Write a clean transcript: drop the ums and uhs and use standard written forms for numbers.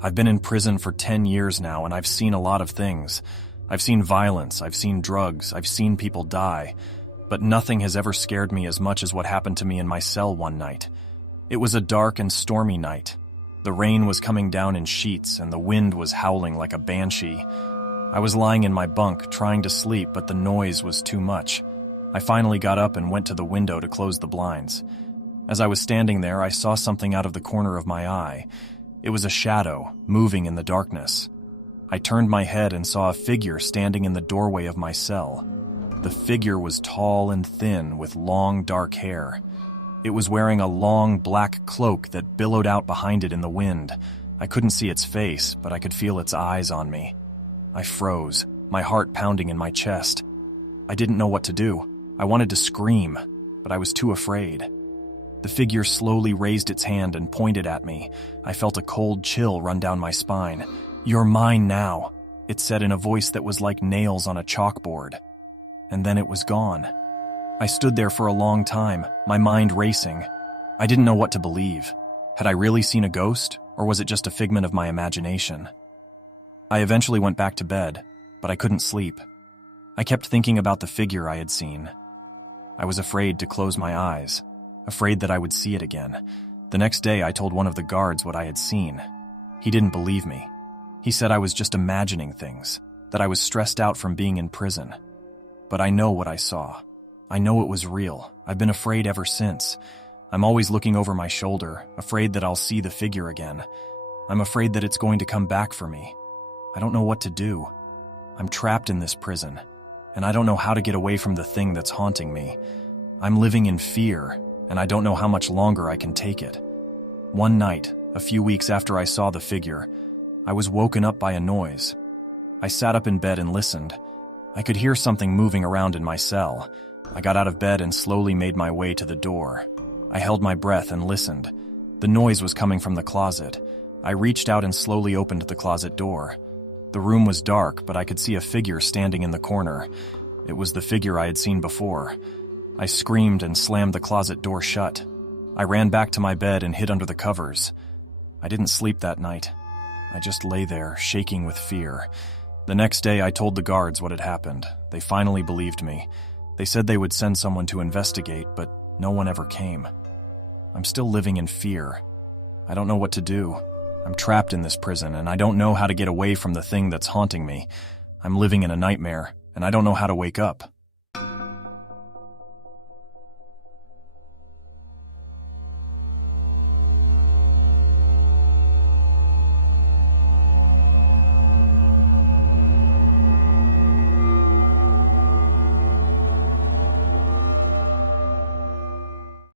I've been in prison for 10 years now, and I've seen a lot of things. I've seen violence, I've seen drugs, I've seen people die, but nothing has ever scared me as much as what happened to me in my cell one night. It was a dark and stormy night. The rain was coming down in sheets, and the wind was howling like a banshee. I was lying in my bunk, trying to sleep, but the noise was too much. I finally got up and went to the window to close the blinds. As I was standing there, I saw something out of the corner of my eye. It was a shadow, moving in the darkness. I turned my head and saw a figure standing in the doorway of my cell. The figure was tall and thin, with long, dark hair. It was wearing a long, black cloak that billowed out behind it in the wind. I couldn't see its face, but I could feel its eyes on me. I froze, my heart pounding in my chest. I didn't know what to do. I wanted to scream, but I was too afraid. The figure slowly raised its hand and pointed at me. I felt a cold chill run down my spine. "You're mine now," it said in a voice that was like nails on a chalkboard. And then it was gone. I stood there for a long time, my mind racing. I didn't know what to believe. Had I really seen a ghost, or was it just a figment of my imagination? I eventually went back to bed, but I couldn't sleep. I kept thinking about the figure I had seen. I was afraid to close my eyes, afraid that I would see it again. The next day, I told one of the guards what I had seen. He didn't believe me. He said I was just imagining things, that I was stressed out from being in prison. But I know what I saw. I know it was real. I've been afraid ever since. I'm always looking over my shoulder, afraid that I'll see the figure again. I'm afraid that it's going to come back for me. I don't know what to do. I'm trapped in this prison, and I don't know how to get away from the thing that's haunting me. I'm living in fear, and I don't know how much longer I can take it. One night, a few weeks after I saw the figure, I was woken up by a noise. I sat up in bed and listened. I could hear something moving around in my cell. I got out of bed and slowly made my way to the door. I held my breath and listened. The noise was coming from the closet. I reached out and slowly opened the closet door. The room was dark, but I could see a figure standing in the corner. It was the figure I had seen before. I screamed and slammed the closet door shut. I ran back to my bed and hid under the covers. I didn't sleep that night. I just lay there, shaking with fear. The next day, I told the guards what had happened. They finally believed me. They said they would send someone to investigate, but no one ever came. I'm still living in fear. I don't know what to do. I'm trapped in this prison, and I don't know how to get away from the thing that's haunting me. I'm living in a nightmare, and I don't know how to wake up.